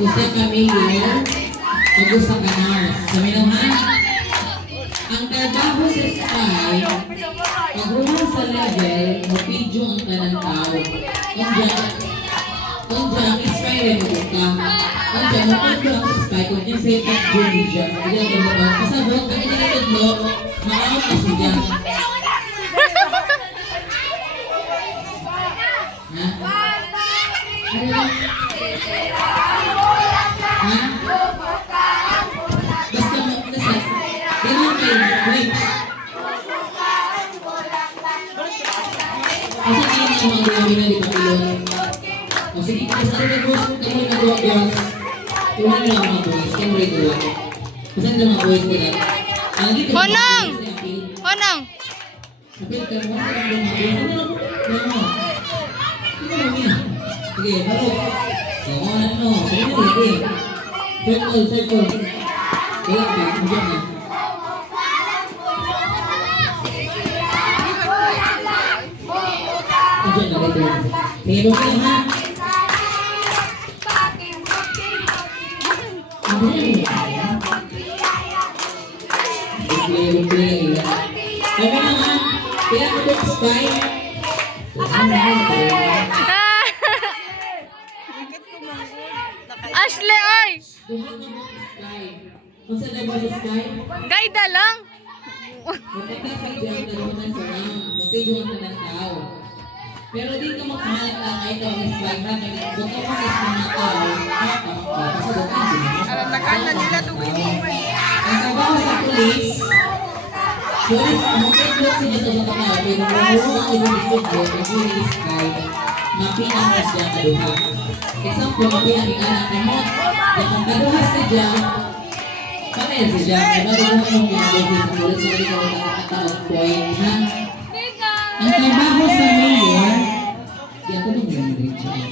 Usa ka mayor, ug usa ka nurse. Sabi nyo ha? Ang trabaho sa sky, pagruman sa level, mapidyo ang kanang tao. Kung ang sky rin mo ka. Kung mapidyo ang sky, kung yung say pagdyo niya. Kasabot, ang inilagad mo, maaw ka siya. Ha? Ano? Ha? Basta mo, nasa, ganun kayo, wait. Kasi hindi na mga gawin na di ba ilon? O sige, kasi ano nag-boss mo kayo nagawa girls? Una na lang mga boys, kayo rin gawa. Kasi ano mga boys ko lang? Honong! Honong! Kapit ka mo, sa mga boys, ano? Sige, baro. Oo, ano? Sige na, sige. Circle, circle. Kaya, kaya, na. Diyan na rin. Pero kayo ha? Play. Kaya na ha? Kaya ko ba sky? Ashley, oy! Kung saan na ba sa sky? Gaida lang! Magkakasagyan ka naman sa lang. Magpidyohan ka ng tao. Pero di ka makahanap na kahit ang sky ha. Kung ka pa sa mga tao, kasi doon Alam na kala nila dumimimay. ang trabaho sa pulis, magkaklot siya sa mga tao, pero kung ang ibigit ko, ang sky, mapinangas siya kaduha. Example, mapinangas ka mo, ang kaduha siya, patel siya, kaya naduha yung pinagigit sa pulis, hindi ka nakakataon point, ha? Ang trabaho sa